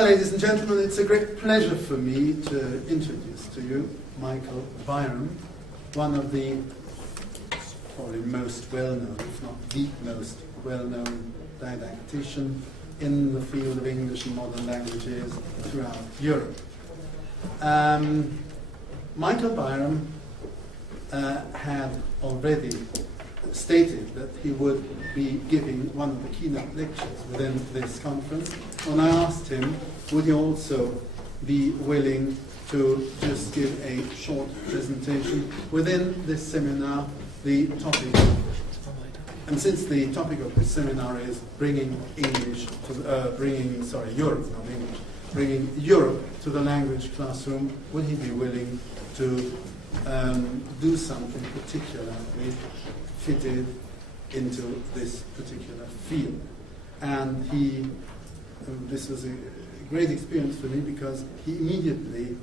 Well, ladies and gentlemen, it's a great pleasure for me to introduce to you Michael Byram, one of the probably most well-known, if not the most well-known didactician in the field of English and modern languages throughout Europe. Michael Byram had already stated that he would be giving one of the keynote lectures within this conference. When I asked him, would he also be willing to just give a short presentation within this seminar, the topic, and since the topic of this seminar is bringing English to, bringing Europe to the language classroom, would he be willing to do something particularly fitted into this particular field? And this was a great experience for me because he immediately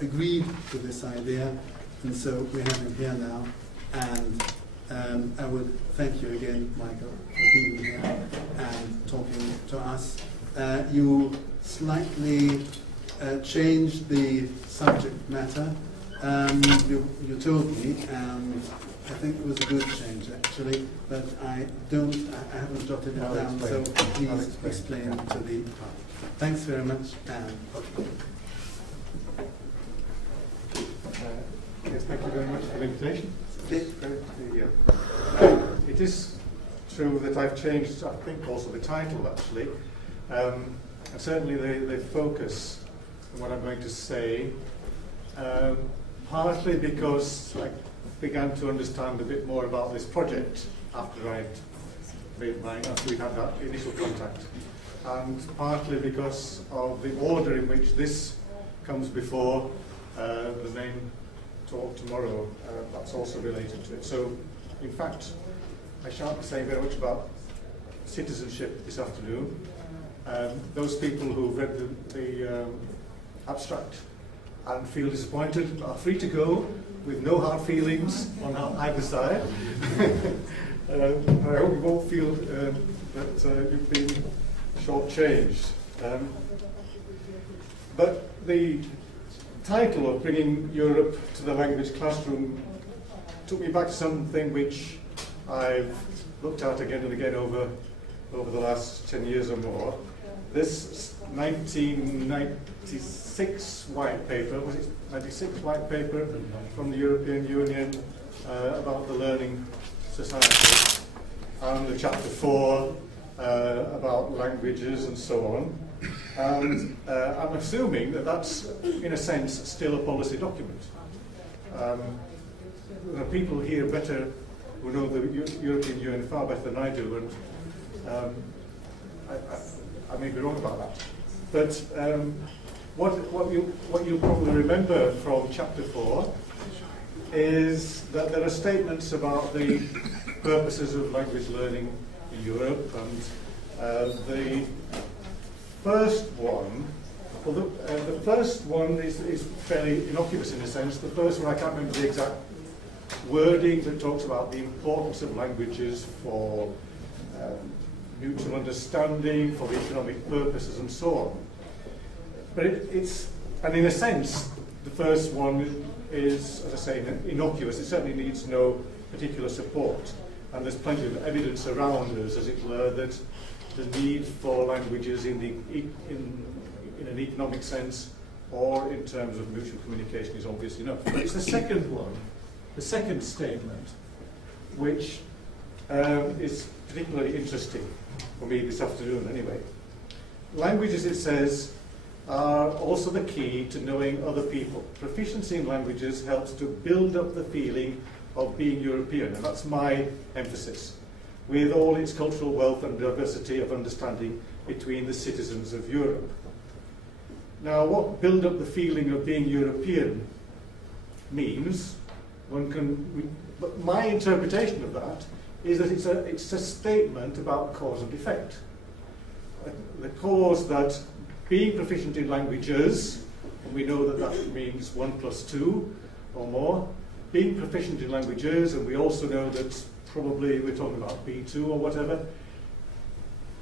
agreed to this idea, and so we have him here now. And I would thank you again, Michael, for being here and talking to us. You slightly changed the subject matter. You told me, and I think it was a good change actually, but I haven't jotted it down, so please explain it to the public. Thanks very much, and yes, thank you very much for the invitation. It is true that I've changed, I think, also the title actually, and certainly the focus on what I'm going to say, partly because I began to understand a bit more about this project after we'd had that initial contact, and partly because of the order in which this comes before the main talk tomorrow. That's also related to it. So, in fact, I shan't be saying very much about citizenship this afternoon. Those people who've read the abstract and feel disappointed are free to go with no hard feelings on either side. I hope you won't feel that you've been shortchanged. But the title of bringing Europe to the language classroom took me back to something which I've looked at again and again over the last 10 years or more. This 1996 white paper, was it 96 white paper from the European Union about the learning society, and the chapter 4 about languages and so on. And I'm assuming that that's, in a sense, still a policy document. There are people here who know the European Union far better than I do, and I may be wrong about that. But what you'll probably remember from chapter 4 is that there are statements about the purposes of language learning in Europe, and the first one, well, the first one is fairly innocuous in a sense. The first one, I can't remember the exact wording, that talks about the importance of languages for mutual understanding, for economic purposes, and so on. But and in a sense, the first one is, as I say, innocuous. It certainly needs no particular support. And there's plenty of evidence around us, as it were, that the need for languages in an economic sense or in terms of mutual communication is obvious enough. But it's the second one, the second statement, which is particularly interesting for me this afternoon anyway. Languages, it says, are also the key to knowing other people. Proficiency in languages helps to build up the feeling of being European, and that's my emphasis, with all its cultural wealth and diversity of understanding between the citizens of Europe. Now, what build up the feeling of being European means, but my interpretation of that is that it's a statement about cause and effect. The cause that being proficient in languages, and we know that that means 1 + 2 or more, being proficient in languages, and we also know that probably we're talking about B2 or whatever,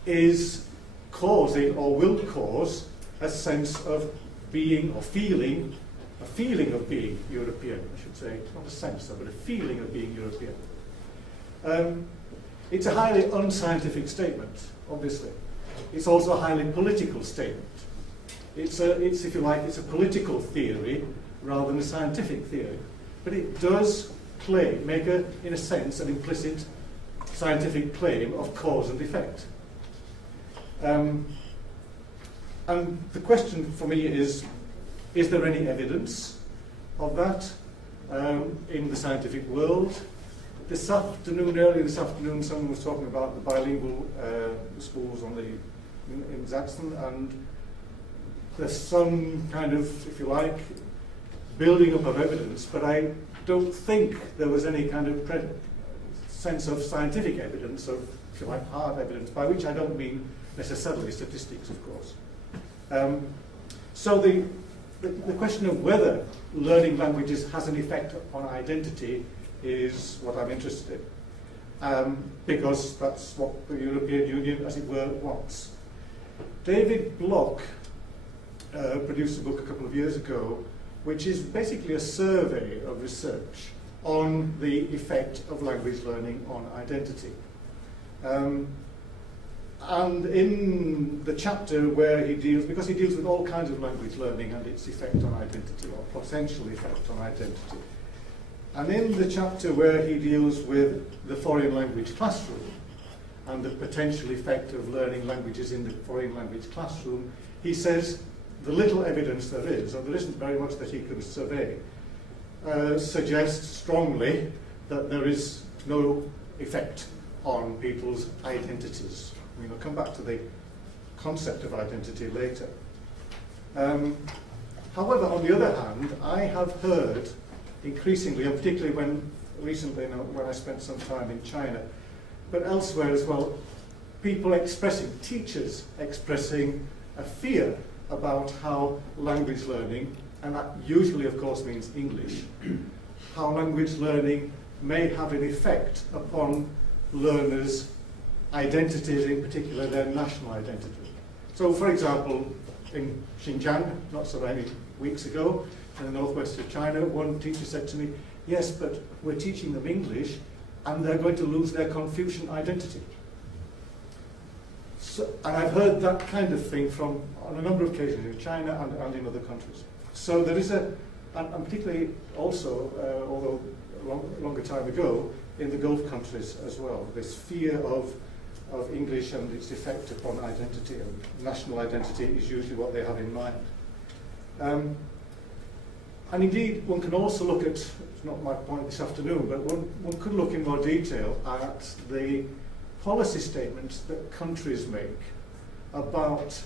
is causing or will cause a sense of being or feeling, a feeling of being European, I should say. Not a sense, but a feeling of being European. It's a highly unscientific statement, obviously. It's also a highly political statement. It's, if you like, it's a political theory rather than a scientific theory. But it does make, in a sense, an implicit scientific claim of cause and effect. And the question for me is there any evidence of that in the scientific world? Earlier this afternoon, someone was talking about the bilingual schools in Saxon, and there's some kind of, if you like, building up of evidence, but I don't think there was any kind of sense of scientific evidence, of, if you like, hard evidence, by which I don't mean necessarily statistics, of course. So the question of whether learning languages has an effect on identity is what I'm interested in, because that's what the European Union, as it were, wants. David Block produced a book a couple of years ago, which is basically a survey of research on the effect of language learning on identity. And in the chapter where he deals, because he deals with all kinds of language learning and its effect on identity, or potential effect on identity, and in the chapter where he deals with the foreign language classroom and the potential effect of learning languages in the foreign language classroom, he says the little evidence there is, and there isn't very much that he can survey, suggests strongly that there is no effect on people's identities. We'll come back to the concept of identity later. However, on the other hand, I have heard increasingly, and particularly recently when I spent some time in China, but elsewhere as well, teachers expressing a fear about how language learning, and that usually of course means English, how language learning may have an effect upon learners' identities, in particular their national identity. So for example, in Xinjiang, not so many weeks ago, in the northwest of China, one teacher said to me, yes, but we're teaching them English and they're going to lose their Confucian identity. So, and I've heard that kind of thing on a number of occasions in China and in other countries. So there is and particularly also, although a longer time ago, in the Gulf countries as well, this fear of English and its effect upon identity, and national identity is usually what they have in mind. And indeed, one can also look at, it's not my point this afternoon, but one could look in more detail at the policy statements that countries make about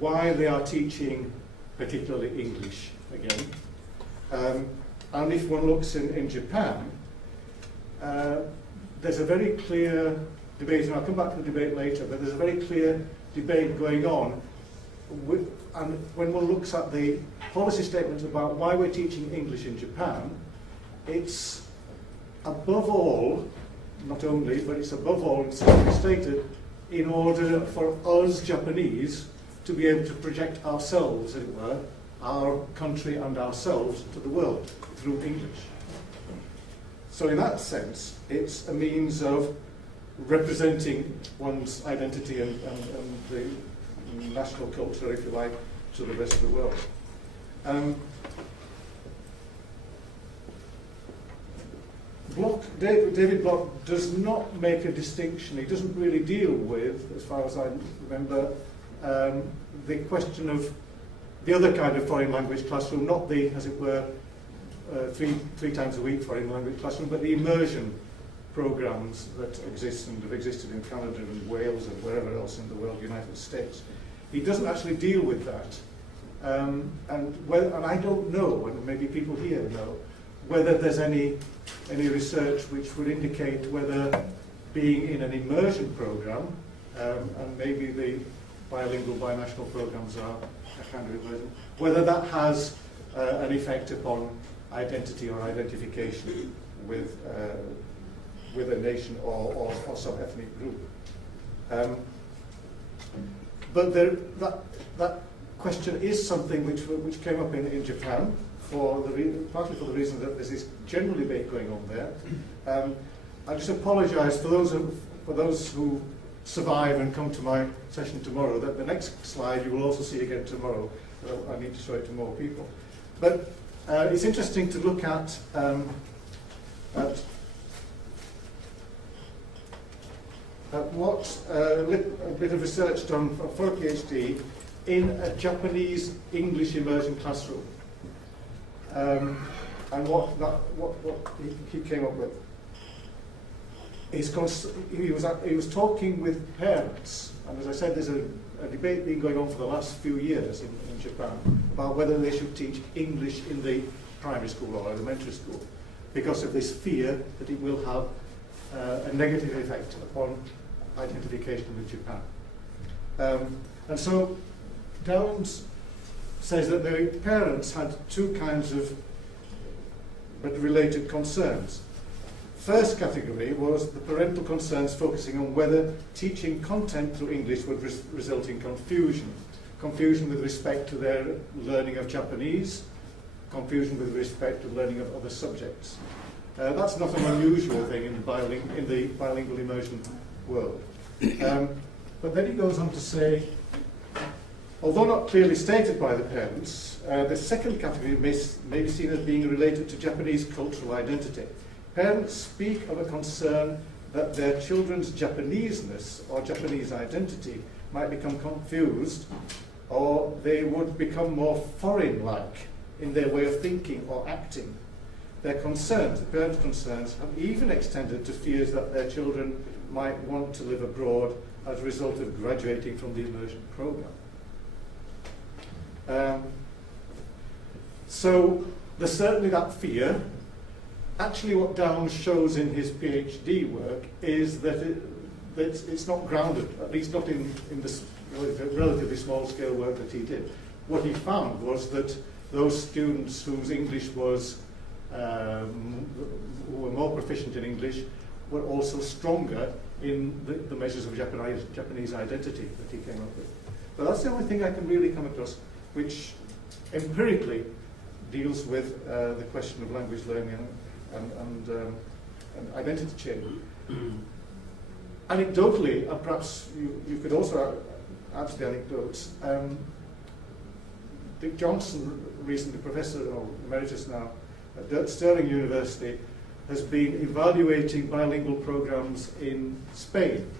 why they are teaching particularly English again. And if one looks in Japan, there's a very clear debate, and I'll come back to the debate later, but there's a very clear debate going on. And when one looks at the policy statements about why we're teaching English in Japan, it's above all, not only, but it's above all, it's simply stated, in order for us Japanese to be able to project ourselves, as it were, our country and ourselves to the world through English. So in that sense, it's a means of representing one's identity and the national culture, if you like, to the rest of the world. David Block does not make a distinction. He doesn't really deal with, as far as I remember, the question of the other kind of foreign language classroom, not the, as it were, three times a week foreign language classroom, but the immersion programs that exist and have existed in Canada and Wales and wherever else in the world, United States. He doesn't actually deal with that. And I don't know, and maybe people here know, whether there's any research which would indicate whether being in an immersion program, and maybe the bilingual, binational programs are a kind of immersion, whether that has an effect upon identity or identification with a nation or some ethnic group. but that question is something which came up in Japan, partly for the reason that there's this general debate going on there. I just apologise for those who survive and come to my session tomorrow, that the next slide you will also see again tomorrow. I need to show it to more people. But it's interesting to look at what a bit of research done for a PhD in a Japanese English immersion classroom, and what he came up with. He was talking with parents, and as I said, there's a debate been going on for the last few years in Japan about whether they should teach English in the primary school or elementary school, because of this fear that it will have a negative effect upon identification with Japan. And so Downs says that the parents had two kinds of related concerns. First category was the parental concerns focusing on whether teaching content through English would result in confusion. Confusion with respect to their learning of Japanese, confusion with respect to learning of other subjects. That's not an unusual thing in the bilingual immersion world. But then he goes on to say, although not clearly stated by the parents, the second category may be seen as being related to Japanese cultural identity. Parents speak of a concern that their children's Japaneseness or Japanese identity might become confused, or they would become more foreign-like in their way of thinking or acting. Their concerns, the parents' concerns, have even extended to fears that their children might want to live abroad as a result of graduating from the immersion program. So there's certainly that fear. Actually, what Downs shows in his PhD work is that it's not grounded, at least not in this relatively small-scale work that he did. What he found was that those students whose English was, who were more proficient in English, were also stronger in the measures of Japanese identity that he came up with. But that's the only thing I can really come across which empirically deals with the question of language learning and identity change. Anecdotally, and perhaps you could also add to the anecdotes, Dick Johnson, recently professor or emeritus now at Durham University, has been evaluating bilingual programs in Spain.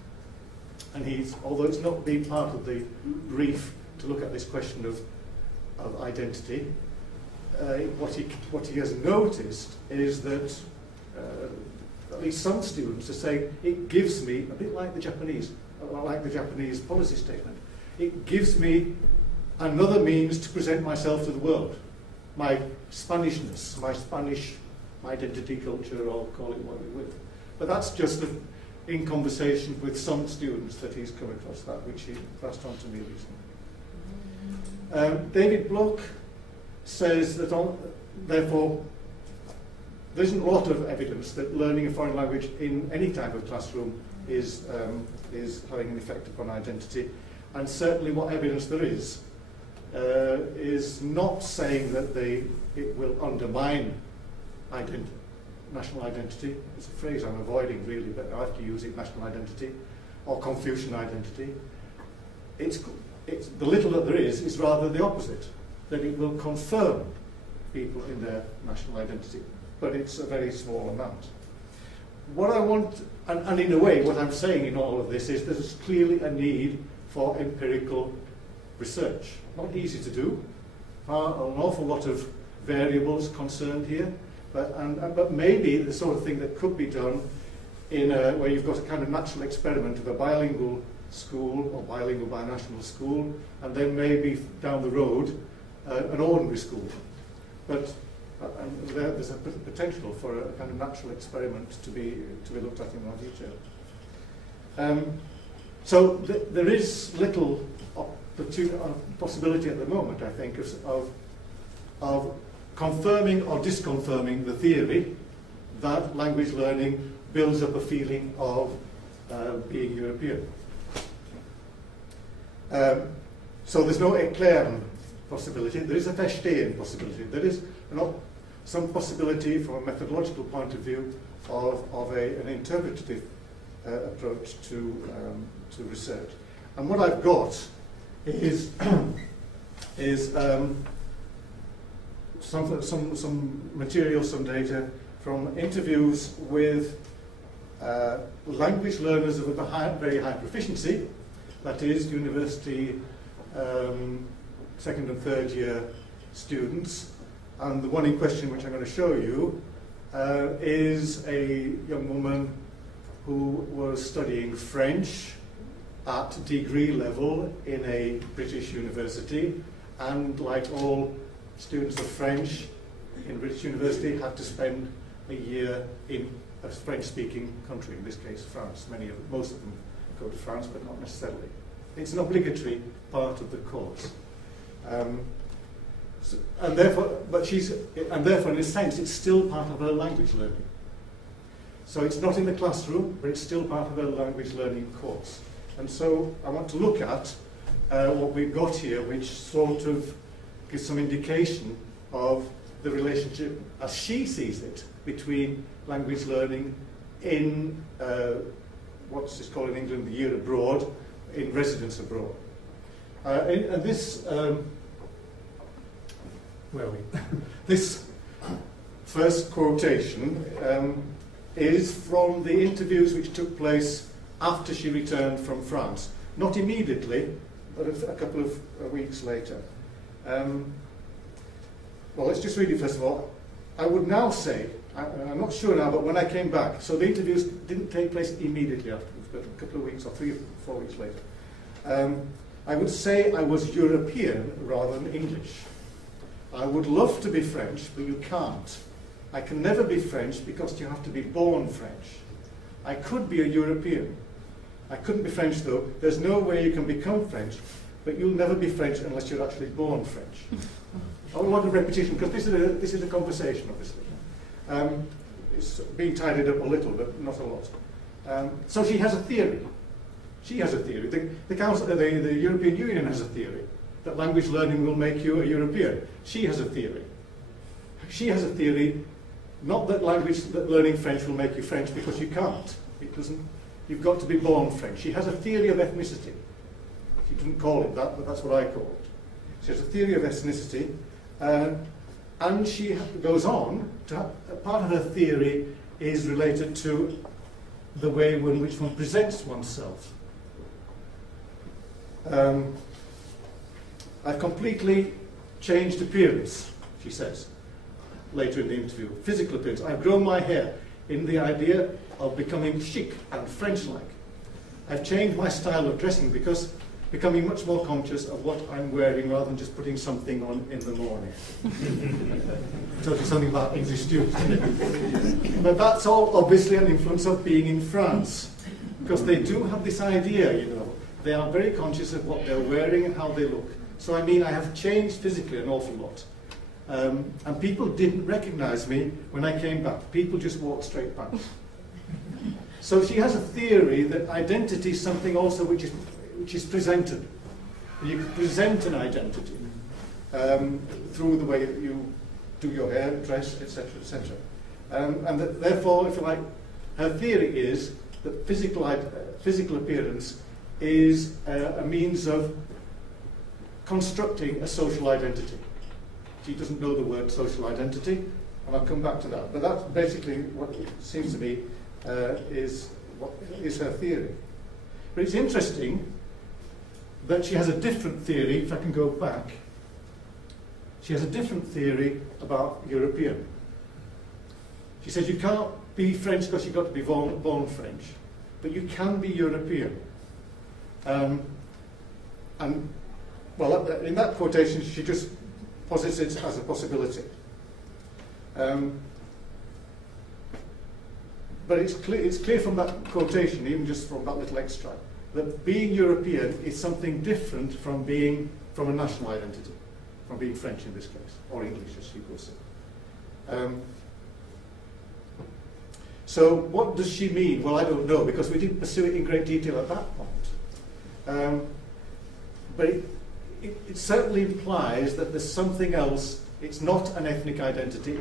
And although it's not been part of the brief to look at this question of identity, what he has noticed is that at least some students are saying it gives me, a bit like the Japanese policy statement, it gives me another means to present myself to the world. My Spanishness, my Spanish identity, culture, or call it what you will. But that's just in conversation with some students that he's come across that, which he passed on to me recently. David Bloch says that, therefore, there isn't a lot of evidence that learning a foreign language in any type of classroom is having an effect upon identity. And certainly what evidence there is not saying that it will undermine national identity. It's a phrase I'm avoiding really, but I have to use it, national identity, or Confucian identity. The little that there is rather the opposite, that it will confirm people in their national identity, but it's a very small amount. What I want, and in a way, what I'm saying in all of this is there's clearly a need for empirical research. Not easy to do, an awful lot of variables concerned here, but maybe the sort of thing that could be done in where you've got a kind of natural experiment of a bilingual school or bilingual binational school, and then maybe down the road an ordinary school. But there's a potential for a kind of natural experiment to be looked at in more detail. So there is little possibility at the moment, I think, of confirming or disconfirming the theory that language learning builds up a feeling of being European. So there's no erklären possibility. There is a verstehen possibility. There is some possibility from a methodological point of view of an interpretative approach to research. And what I've got is some material, some data from interviews with language learners of a very high proficiency, that is, university second and third year students. And the one in question, which I'm going to show you, is a young woman who was studying French at degree level in a British university, and like all students of French in British university, had to spend a year in a French-speaking country, in this case France. Most of them go to France, but not necessarily. It's an obligatory part of the course. And therefore, in a sense, it's still part of her language learning. So it's not in the classroom, but it's still part of her language learning course. And so I want to look at what we've got here, which sort of gives some indication of the relationship, as she sees it, between language learning in what's called in England the year abroad, in residence abroad. And this, this first quotation is from the interviews which took place after she returned from France. Not immediately, but a couple of weeks later. Well, let's just read it first of all. I would now say, I'm not sure now, but when I came back, so the interviews didn't take place immediately afterwards, but a couple of weeks or 3 or 4 weeks later. I would say I was European rather than English. I would love to be French, but you can't. I can never be French because you have to be born French. I could be a European. I couldn't be French though. There's no way you can become French, but you'll never be French unless you're actually born French. A lot of repetition, because this is a conversation, obviously. It's being tidied up a little, but not a lot. So she has a theory. She has a theory. The European Union has a theory that language learning will make you a European. She has a theory. She has a theory, not that learning French will make you French, because you can't. It doesn't. You've got to be born French. She has a theory of ethnicity. She didn't call it that, but that's what I call it. She has a theory of ethnicity, and she goes on to have, part of her theory is related to the way in which one presents oneself. I've completely changed appearance, she says, later in the interview. Physical appearance. I've grown my hair in the idea of becoming chic and French-like. I've changed my style of dressing because becoming much more conscious of what I'm wearing rather than just putting something on in the morning. Tells you something about English students, isn't it? But that's all obviously an influence of being in France, because they do have this idea, you know. They are very conscious of what they're wearing and how they look. So I mean, I have changed physically an awful lot. And people didn't recognize me when I came back. People just walked straight past. So she has a theory that identity is something also which is presented. You can present an identity through the way that you do your hair, dress, etc., etc. And that therefore, if you like, her theory is that physical appearance is a means of constructing a social identity. She doesn't know the word social identity, and I'll come back to that. But that's basically what it seems to me is her theory. But it's interesting that she has a different theory, if I can go back. She has a different theory about European. She says you can't be French because you've got to be born French, but you can be European. And, well, in that quotation, she just posits it as a possibility. But it's clear from that quotation, even just from that little extract, that being European is something different from a national identity, from being French in this case, or English, as she will say. So what does she mean? Well, I don't know, because we didn't pursue it in great detail at that point. but it certainly implies that there's something else. It's not an ethnic identity.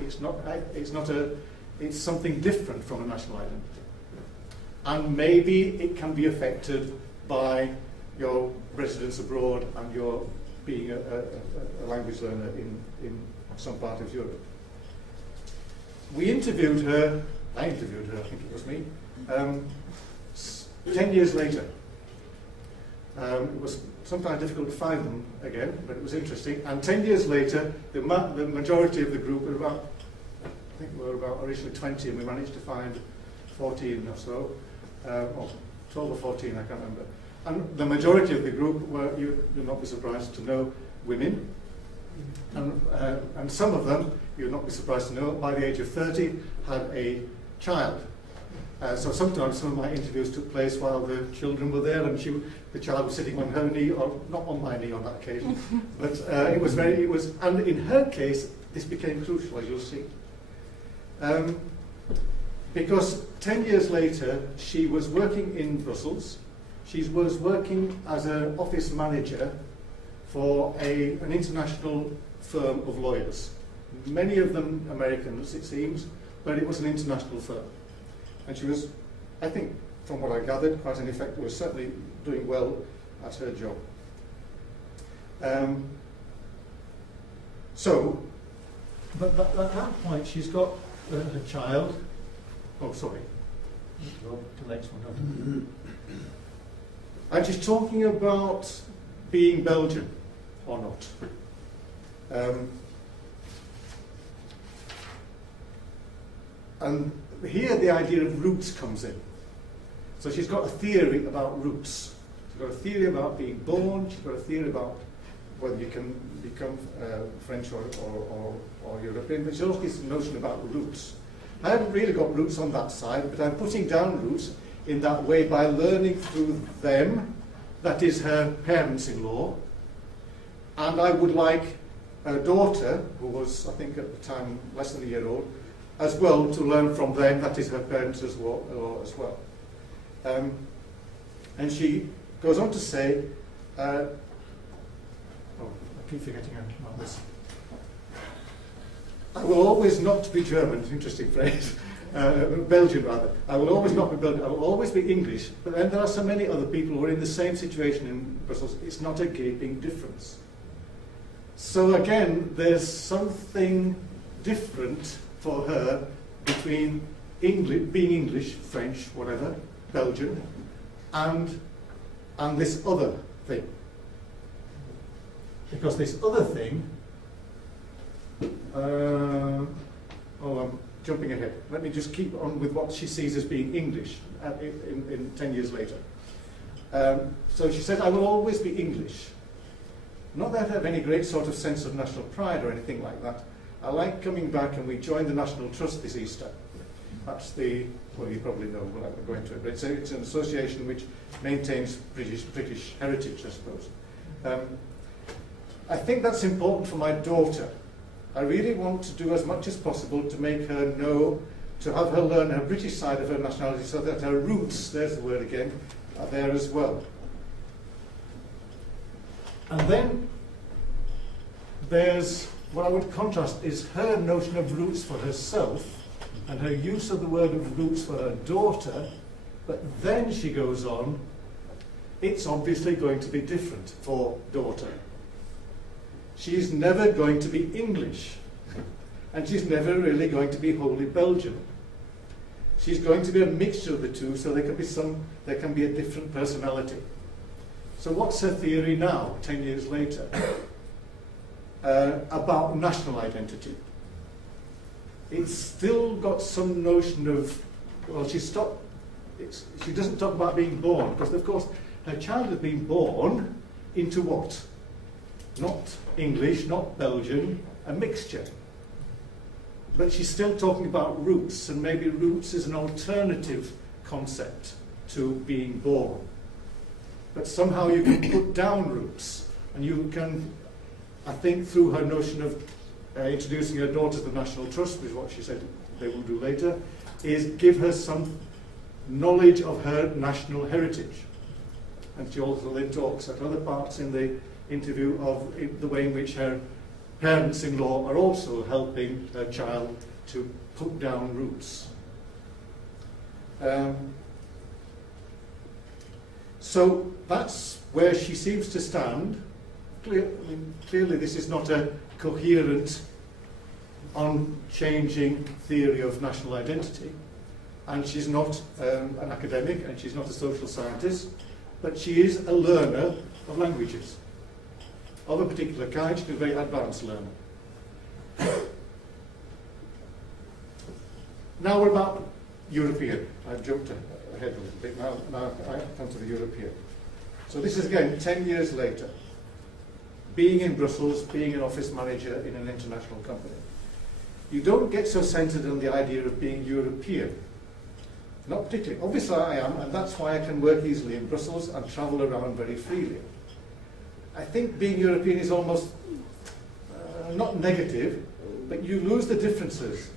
It's something different from a national identity. And maybe it can be affected by your residence abroad and your being a language learner in some part of Europe. I interviewed her, I think it was me, 10 years later. It was sometimes difficult to find them again, but it was interesting. And 10 years later, the majority of the group were about, I think we were about originally 20, and we managed to find 14 or so, or 12 or 14, I can't remember. And the majority of the group were, you'll not be surprised to know, women. And some of them, you'll not be surprised to know, by the age of 30, had a child. So sometimes some of my interviews took place while the children were there, and the child was sitting on her knee, or not on my knee on that occasion. But and in her case, this became crucial, as you'll see. Because 10 years later, she was working in Brussels. She was working as an office manager for an international firm of lawyers. Many of them Americans, it seems, but it was an international firm. And she was, I think, from what I gathered, quite an effective, was certainly doing well at her job. But at that point, she's got her child. Oh, sorry. Go to the next one. And she's talking about being Belgian or not. And here the idea of roots comes in. So she's got a theory about roots. She's got a theory about being born. She's got a theory about whether you can become French or European. But she also gets a notion about roots. I haven't really got roots on that side, but I'm putting down roots in that way by learning through them, that is her parents-in-law. And I would like her daughter, who was, I think at the time, less than a year old, as well to learn from them, that is her parents as well. And she goes on to say, I keep forgetting about this. I will always not be German, interesting phrase, Belgian rather. I will always not be Belgian, I will always be English. But then there are so many other people who are in the same situation in Brussels, it's not a gaping difference. So again, there's something different for her between being English, French, whatever, Belgian, and this other thing. Because this other thing, I'm jumping ahead. Let me just keep on with what she sees as being English in 10 years later. So she said, I will always be English. Not that I have any great sort of sense of national pride or anything like that. I like coming back, and we joined the National Trust this Easter. That's well, you probably know, we're not going to go into it, but it's an association which maintains British heritage, I suppose. I think that's important for my daughter. I really want to do as much as possible to make her know, to have her learn her British side of her nationality, so that her roots, there's the word again, are there as well. And then there's what I would contrast is her notion of roots for herself and her use of the word of roots for her daughter, but then she goes on, it's obviously going to be different for daughter. She's never going to be English, and she's never really going to be wholly Belgian. She's going to be a mixture of the two, so there can be a different personality. So what's her theory now, 10 years later, about national identity? It's still got some notion of, well, she doesn't talk about being born, because of course her child has been born into what? Not English, not Belgian, a mixture. But she's still talking about roots, and maybe roots is an alternative concept to being born. But somehow you can put down roots, and you can, I think, through her notion of introducing her daughter to the National Trust, which is what she said they will do later, is give her some knowledge of her national heritage. and she also then talks at other parts in the interview of the way in which her parents-in-law are also helping her child to put down roots. So that's where she seems to stand. Clearly this is not a coherent, unchanging theory of national identity. And she's not an academic, and she's not a social scientist, but she is a learner of languages. Of a particular kind, she's a very advanced learner. Now we're about European. I've jumped ahead a little bit. Now I come to the European. So this is again 10 years later. Being in Brussels, being an office manager in an international company. You don't get so centered on the idea of being European. Not particularly. Obviously I am, and that's why I can work easily in Brussels and travel around very freely. I think being European is almost not negative, but you lose the differences.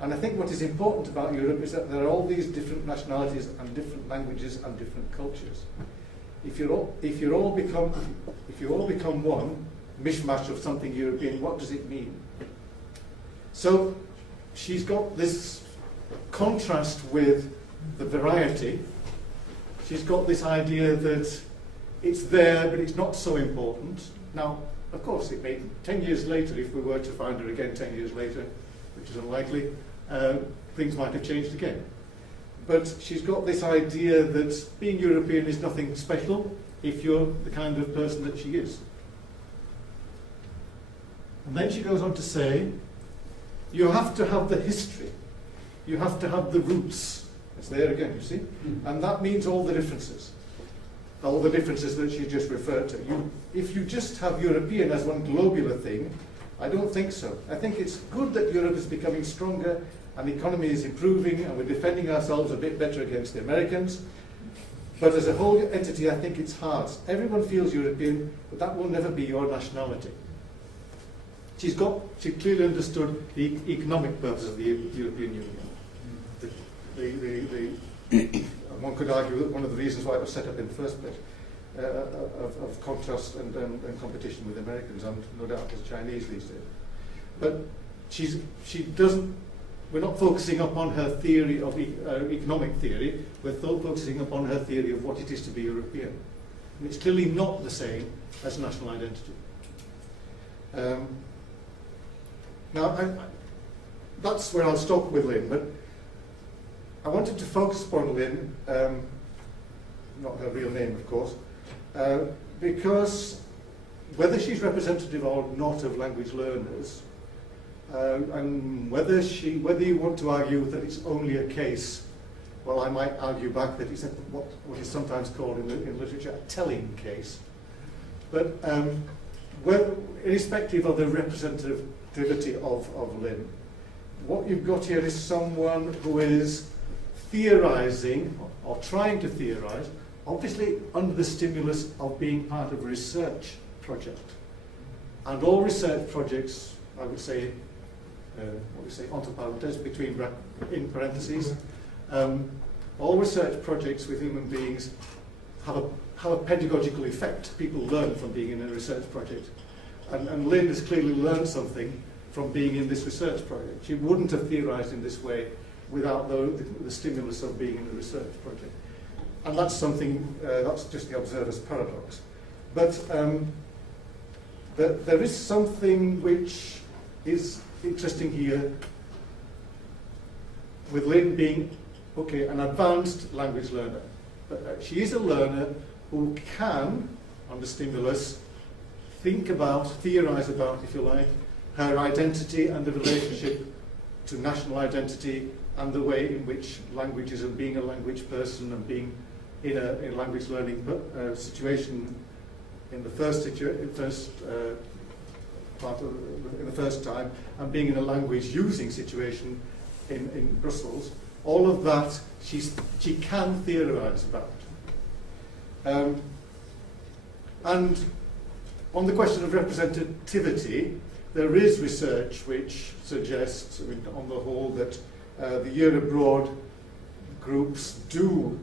And I think what is important about Europe is that there are all these different nationalities and different languages and different cultures. If you all become one mishmash of something European, what does it mean? So she's got this contrast with the variety. She's got this idea that it's there, but it's not so important. Now, of course, it may 10 years later, if we were to find her again 10 years later, which is unlikely, things might have changed again. But she's got this idea that being European is nothing special if you're the kind of person that she is. And then she goes on to say, you have to have the history. You have to have the roots. It's there again, you see? And that means all the differences. All the differences that she just referred to. If you just have European as one globular thing, I don't think so. I think it's good that Europe is becoming stronger and the economy is improving and we're defending ourselves a bit better against the Americans. But as a whole entity, I think it's hard. Everyone feels European, but that will never be your nationality. She clearly understood the economic purpose of the European Union. One could argue that one of the reasons why it was set up in the first place, of contrast and competition with the Americans, and no doubt with the Chinese these days. But we're not focusing upon her theory of economic theory, we're focusing upon her theory of what it is to be European. And it's clearly not the same as national identity. Now, that's where I'll stop with Lynn, but I wanted to focus upon Lynn, not her real name, of course, because whether she's representative or not of language learners, and whether you want to argue that it's only a case, well, I might argue back that it's what is sometimes called in literature a telling case. But irrespective of the representativity of Lynn, what you've got here is someone who is theorizing, or trying to theorize, obviously under the stimulus of being part of a research project. And all research projects, I would say, entre parenthèses, in parentheses, all research projects with human beings have a pedagogical effect. People learn from being in a research project. And Lynn has clearly learned something from being in this research project. She wouldn't have theorized in this way without the stimulus of being in a research project. And that's something, that's just the observer's paradox. But there is something which is interesting here with Lynn being, an advanced language learner. But she is a learner who can, under stimulus, think about, theorize about, if you like, her identity and the relationship to national identity and the way in which languages and being a language person and being in a language learning situation in the first time, and being in a language using situation in Brussels, all of that she can theorize about. And on the question of representativity, there is research which suggests, on the whole, that the year abroad groups do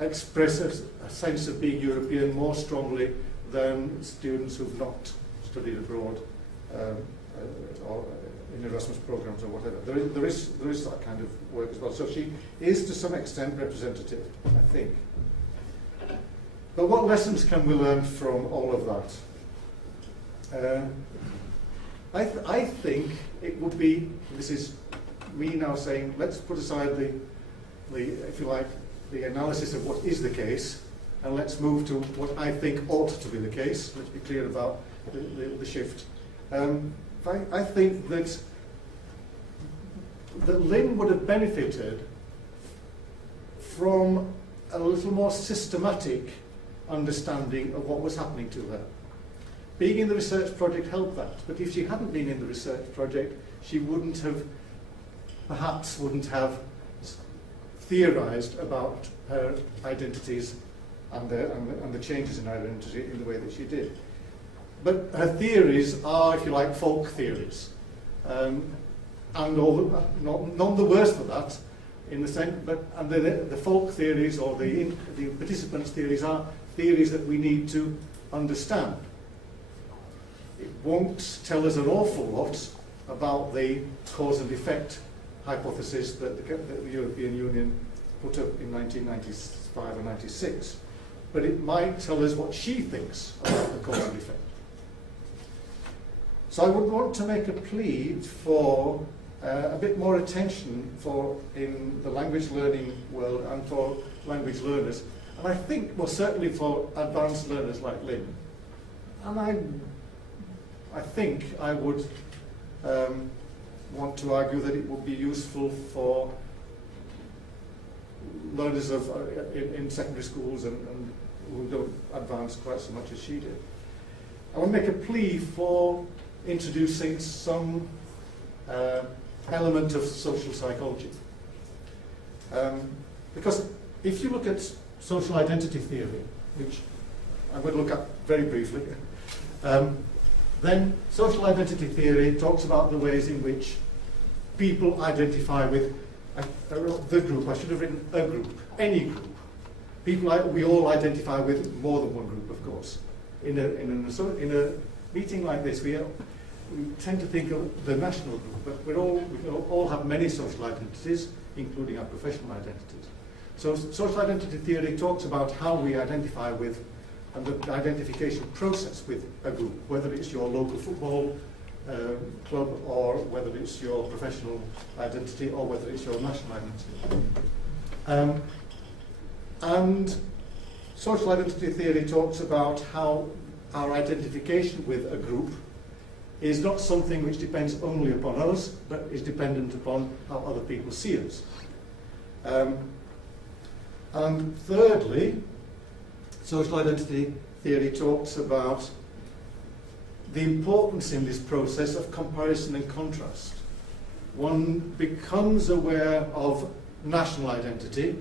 express a sense of being European more strongly than students who've not studied abroad or in Erasmus programs or whatever. There is that kind of work as well. So she is to some extent representative, I think. But what lessons can we learn from all of that? I think it would be, this is me now saying, let's put aside the if you like, the analysis of what is the case, and let's move to what I think ought to be the case. Let's be clear about the shift. I think that Lynn would have benefited from a little more systematic understanding of what was happening to her. Being in the research project helped that, but if she hadn't been in the research project, she perhaps wouldn't have theorized about her identities and the changes in her identity in the way that she did. But her theories are, if you like, folk theories. And none the worse for that, in the sense, but the folk theories or the participants' theories are theories that we need to understand. It won't tell us an awful lot about the cause and effect hypothesis that the European Union put up in 1995 or 96, but it might tell us what she thinks about the cause and effect. So I would want to make a plea for a bit more attention in the language learning world and for language learners, and I think, well, certainly for advanced learners like Lynn. And I think I would want to argue that it would be useful for learners in secondary schools and who don't advance quite so much as she did. I want to make a plea for introducing some element of social psychology. Because if you look at social identity theory, which I'm going to look at very briefly, then social identity theory talks about the ways in which people identify with the group. I should have written a group, any group. We all identify with more than one group, of course. In a meeting like this, we tend to think of the national group, but we all have many social identities, including our professional identities. So social identity theory talks about how we identify with and the identification process with a group, whether it's your local football club or whether it's your professional identity or whether it's your national identity. And social identity theory talks about how our identification with a group is not something which depends only upon us, but is dependent upon how other people see us. And thirdly, social identity theory talks about the importance in this process of comparison and contrast. One becomes aware of national identity.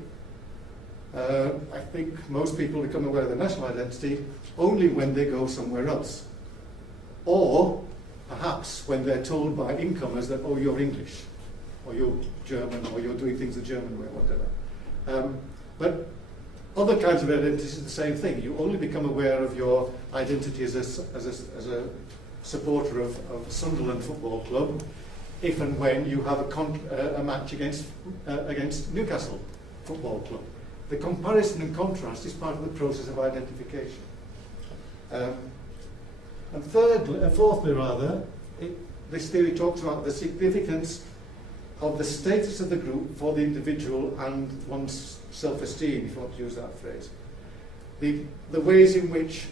I think most people become aware of their national identity only when they go somewhere else. Or perhaps when they're told by incomers that, oh, you're English, or you're German, or you're doing things the German way, whatever. But other kinds of identities is the same thing. You only become aware of your identity as a supporter of Sunderland Football Club if and when you have a match against Newcastle Football Club. The comparison and contrast is part of the process of identification. And fourthly, this theory talks about the significance of the status of the group for the individual and one's self-esteem, if you want to use that phrase. The ways in which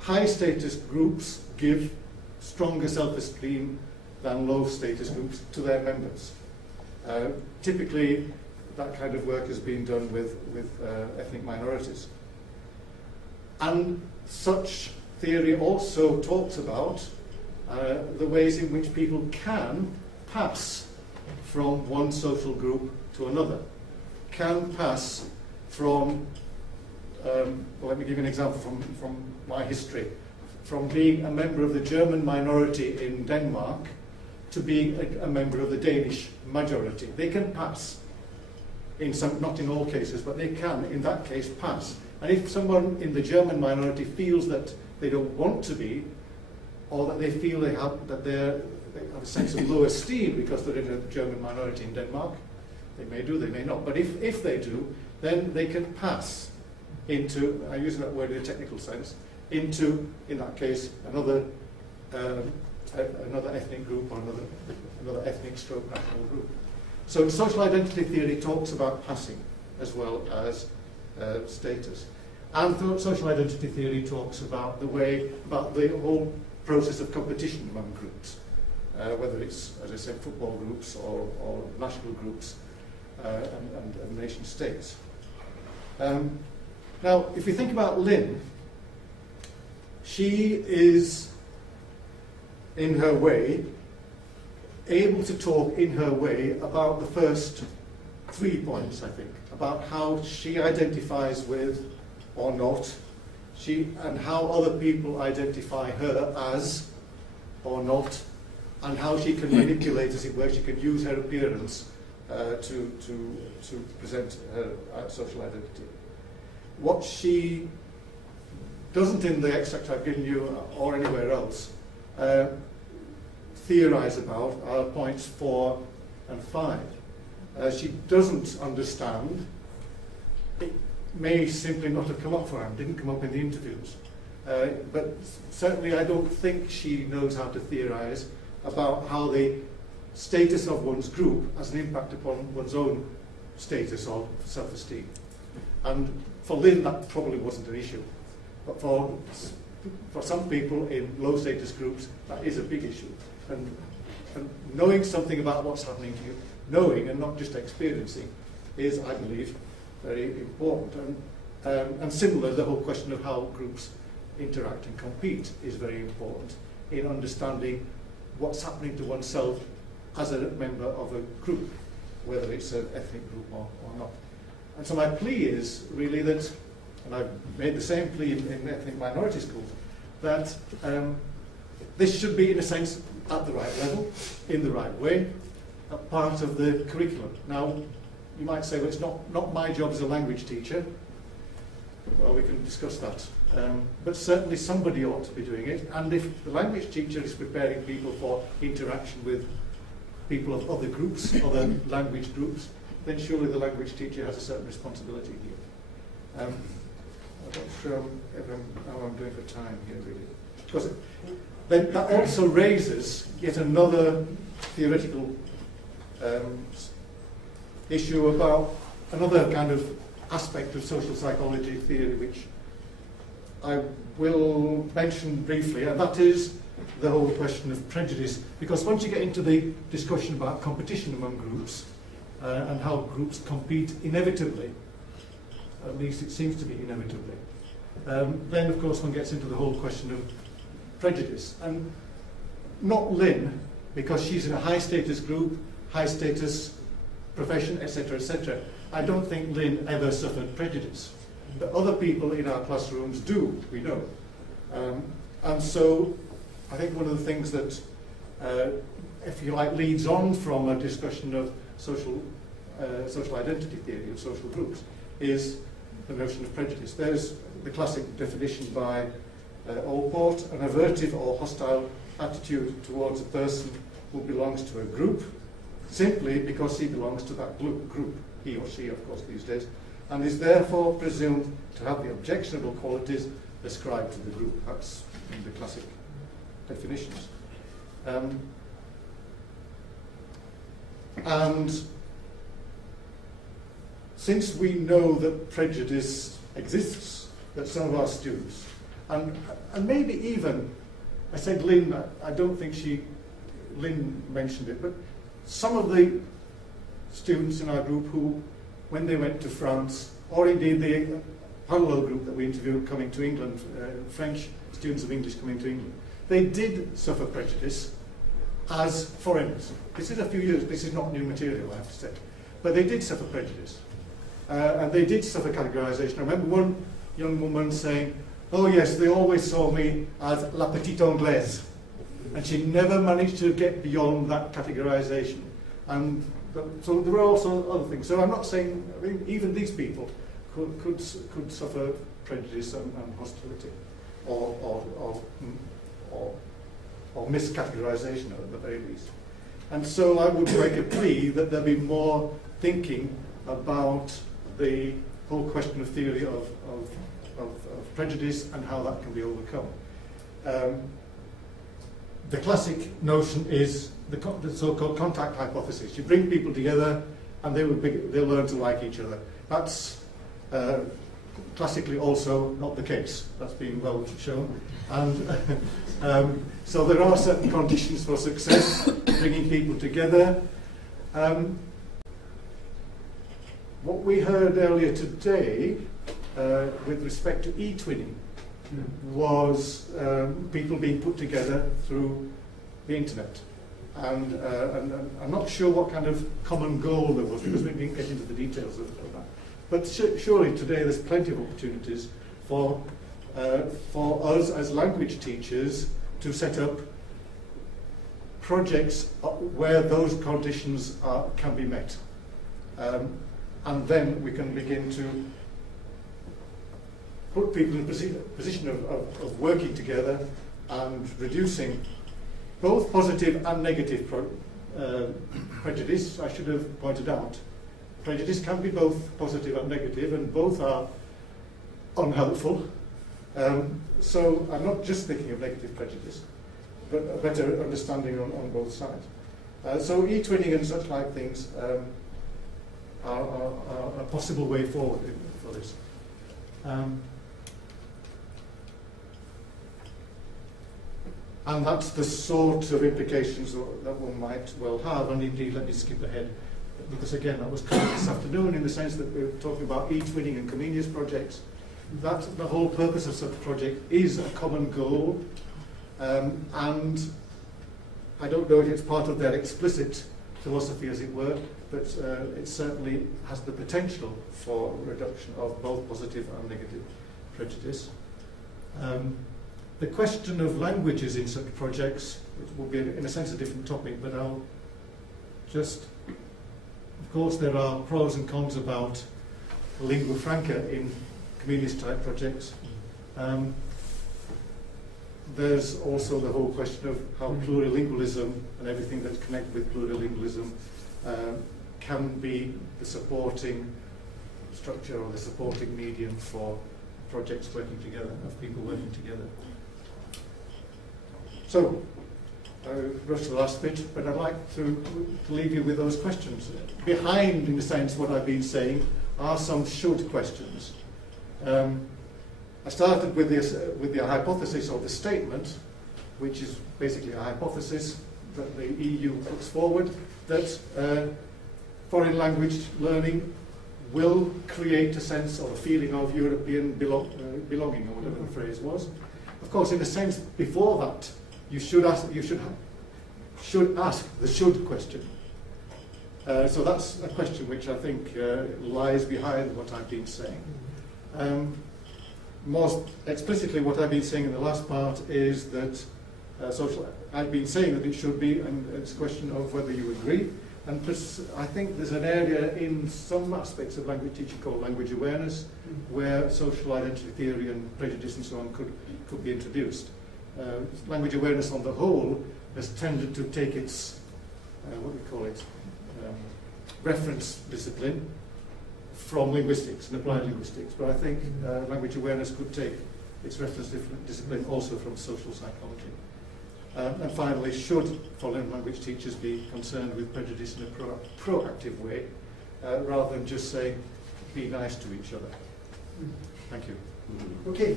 high-status groups give stronger self-esteem than low-status groups to their members. Typically, that kind of work has been done with ethnic minorities. And such theory also talks about the ways in which people can pass from one social group to another, can pass from, well, let me give you an example from my history, from being a member of the German minority in Denmark to being a member of the Danish majority. They can pass not in all cases, but they can, in that case, pass. And if someone in the German minority feels that they don't want to be, or that they feel they have a sense of low esteem because they're in a German minority in Denmark, they may do, they may not. But if they do, then they can pass into, I use that word in a technical sense, into, in that case, another ethnic group or another ethnic stroke national group. So social identity theory talks about passing as well as status. And social identity theory talks about the whole process of competition among groups, whether it's, as I said, football groups or national groups and nation states. Now, if we think about Lynn, she is, in her way, able to talk in her way about the first 3 points, I think, about how she identifies with or not, and how other people identify her as or not, and how she can manipulate, as it were, she can use her appearance to present her social identity. What she doesn't in the extract I've given you or anywhere else theorize about are points 4 and 5. She doesn't understand. It may simply not have come up for her, didn't come up in the interviews. But certainly I don't think she knows how to theorize about how the status of one's group has an impact upon one's own status of self-esteem. And for Lynn, that probably wasn't an issue. But for some people in low status groups, that is a big issue. And knowing something about what's happening to you, knowing and not just experiencing, is, I believe, very important. And similar, the whole question of how groups interact and compete is very important in understanding what's happening to oneself as a member of a group, whether it's an ethnic group or not. And so my plea is really that, and I've made the same plea in ethnic minority schools, that this should be, in a sense, at the right level, in the right way, a part of the curriculum. Now, you might say, well, it's not my job as a language teacher. Well, we can discuss that. But certainly somebody ought to be doing it. And if the language teacher is preparing people for interaction with people of other groups, other language groups, then surely the language teacher has a certain responsibility here. I'm not sure how I'm doing for time here, really. Because then that also raises yet another theoretical issue about another kind of aspect of social psychology theory, which I will mention briefly, and that is the whole question of prejudice. Because once you get into the discussion about competition among groups, and how groups compete inevitably, at least it seems to be inevitably, then of course one gets into the whole question of prejudice. And not Lynn, because she's in a high status group, high status profession, etc., etc. I don't think Lynn ever suffered prejudice. But other people in our classrooms do, we know. And so I think one of the things that, if you like, leads on from a discussion of social identity theory of social groups is the notion of prejudice. There's the classic definition by Allport: an avertive or hostile attitude towards a person who belongs to a group simply because he belongs to that group, he or she, of course, these days, and is therefore presumed to have the objectionable qualities ascribed to the group. That's in the classic definitions. And since we know that prejudice exists, that some of our students, and maybe even, I said Lynn, I don't think Lynn mentioned it, but some of the students in our group who, when they went to France, or indeed the parallel group that we interviewed coming to England, French students of English coming to England, they did suffer prejudice as foreigners. This is a few years, this is not new material, I have to say. But they did suffer prejudice. And they did suffer categorization. I remember one young woman saying, oh yes, they always saw me as la petite anglaise. And she never managed to get beyond that categorization. And so there are also other things. So I'm not saying, I mean, even these people could suffer prejudice and hostility, or miscategorization at the very least. And so I would make a plea that there be more thinking about the whole question of theory of prejudice and how that can be overcome. The classic notion is the so-called contact hypothesis. You bring people together and they'll learn to like each other. That's classically also not the case. That's been well shown. And so there are certain conditions for success, bringing people together. What we heard earlier today with respect to e-twinning was people being put together through the internet. And I'm not sure what kind of common goal there was, because we didn't get into the details of that. But surely today there's plenty of opportunities for us as language teachers to set up projects where those conditions can be met. And then we can begin to put people in a position of working together and reducing both positive and negative prejudice. I should have pointed out, prejudice can be both positive and negative, and both are unhelpful. So I'm not just thinking of negative prejudice, but a better understanding on both sides. So e-twinning and such like things are a possible way forward for this. And that's the sort of implications that one might well have. And indeed, let me skip ahead, because again, that was covered this afternoon in the sense that we were talking about e-twinning and Comenius projects. That the whole purpose of such a project is a common goal, and I don't know if it's part of their explicit philosophy, as it were, but it certainly has the potential for reduction of both positive and negative prejudice. The question of languages in such projects, it will be in a sense a different topic, but I'll just, of course there are pros and cons about lingua franca in Comenius type projects. There's also the whole question of how plurilingualism and everything that's connected with plurilingualism can be the supporting structure or the supporting medium for projects working together, of people working together. So, I rushed the last bit, but I'd like to leave you with those questions. Behind, in a sense, what I've been saying are some should questions. I started with the hypothesis or the statement, which is basically a hypothesis that the EU puts forward, that foreign language learning will create a sense or a feeling of European belonging, or whatever the phrase was. Of course, in a sense, before that, you should ask the should question. So that's a question which I think lies behind what I've been saying. More explicitly, what I've been saying in the last part is that I've been saying that it should be, and it's a question of whether you agree. And I think there's an area in some aspects of language teaching called language awareness, where social identity theory and prejudice and so on could be introduced. Language awareness on the whole has tended to take its, reference discipline from linguistics and applied linguistics. But I think language awareness could take its reference discipline also from social psychology. And finally, should foreign language teachers be concerned with prejudice in a proactive way, rather than just saying, be nice to each other. Thank you. Okay.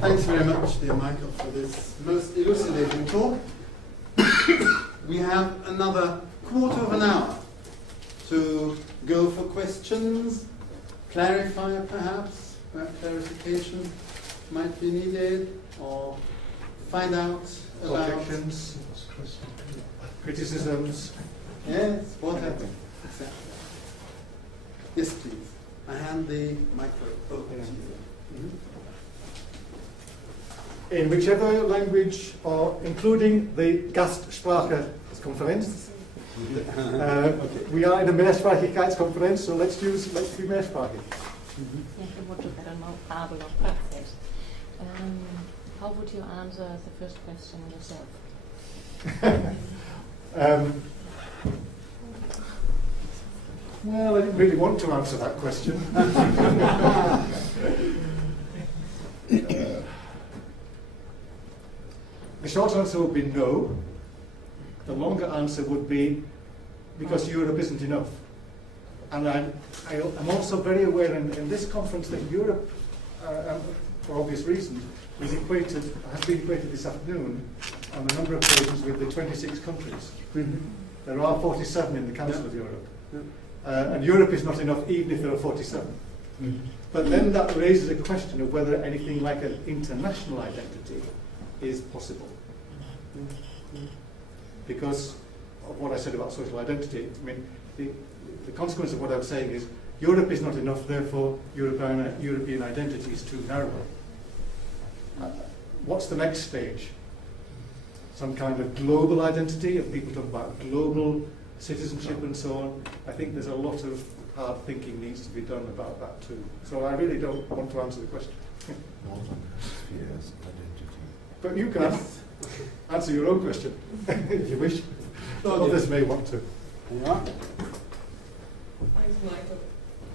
Thanks very much, dear Michael, for this most elucidating talk. We have another quarter of an hour to go for questions, clarify perhaps, clarification might be needed, or find out about objections, criticisms. Yes, whatever. Exactly. Yes, please. I hand the microphone to you. in whichever language, or including the Gastsprache-Konferenz. We are in a Mehrsprachigkeitskonferenz, so let's be mehrsprachig. How would you answer the first question yourself? Well, I didn't really want to answer that question. The short answer would be no. The longer answer would be because Europe isn't enough. And I'm also very aware in this conference that Europe, for obvious reasons, has been equated this afternoon on a number of occasions with the 26 countries. Mm-hmm. There are 47 in the Council of Europe. And Europe is not enough even if there are 47. Mm-hmm. But then that raises a question of whether anything like an international identity is possible. Mm-hmm. Because of what I said about social identity, I mean, the consequence of what I'm saying is Europe is not enough, therefore European identity is too narrow. What's the next stage? Some kind of global identity, if people talk about global citizenship and so on. I think there's a lot of hard thinking needs to be done about that too. So I really don't want to answer the question. Yes, identity. But you can answer your own question if you wish. Others may want to. Yeah. Thanks, Michael.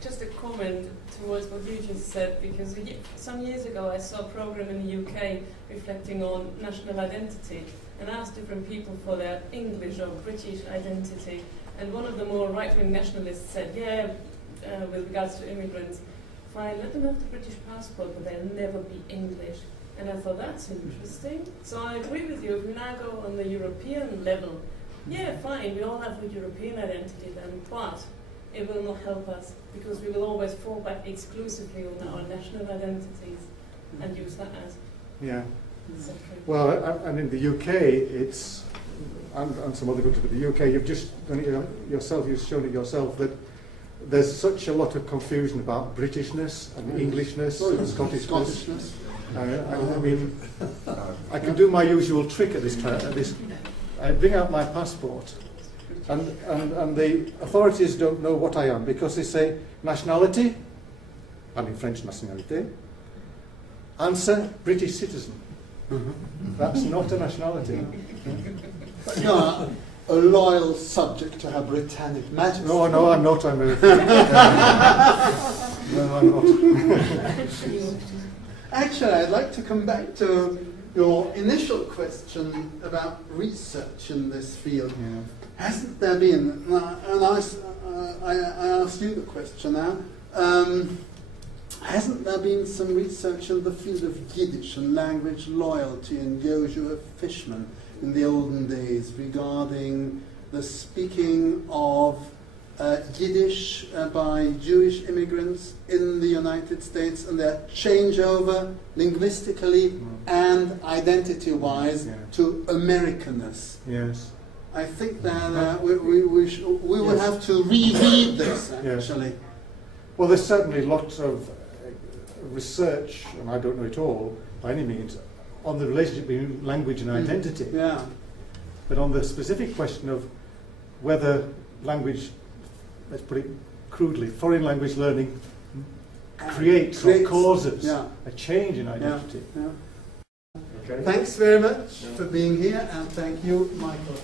Just a comment towards what you just said, because some years ago I saw a program in the UK reflecting on national identity and asked different people for their English or British identity, and one of the more right-wing nationalists said, with regards to immigrants, fine, let them have the British passport, but they'll never be English. And I thought, that's interesting. So I agree with you, if we now go on the European level, yeah, fine, we all have a European identity then, but it will not help us, because we will always fall back exclusively on our national identities and use that as central. Well, and in the UK, it's, and some other countries, but the UK, you've just done it yourself, you've shown it yourself, that there's such a lot of confusion about Britishness and Englishness and Scottishness. I mean, I can do my usual trick at this. I bring out my passport, and the authorities don't know what I am, because they say nationality, I'm in French nationality, answer British citizen. That's not a nationality. But you are a loyal subject to Her Britannic Majesty. No, I'm not. I'm a no, I'm not. Actually, I'd like to come back to your initial question about research in this field. Yeah. Hasn't there been, and I ask you the question now, hasn't there been some research in the field of Yiddish and language loyalty in Joshua Fishman in the olden days regarding the speaking of Yiddish by Jewish immigrants in the United States and their changeover linguistically and identity-wise to Americanness? Yes. I think that we will have to reread this, actually. Yes. Well, there's certainly lots of research, and I don't know it all by any means, on the relationship between language and identity. Yeah. But on the specific question of whether language, let's put it crudely, foreign language learning creates or causes a change in identity. Yeah. Okay. Thanks very much for being here, and thank you, Michael.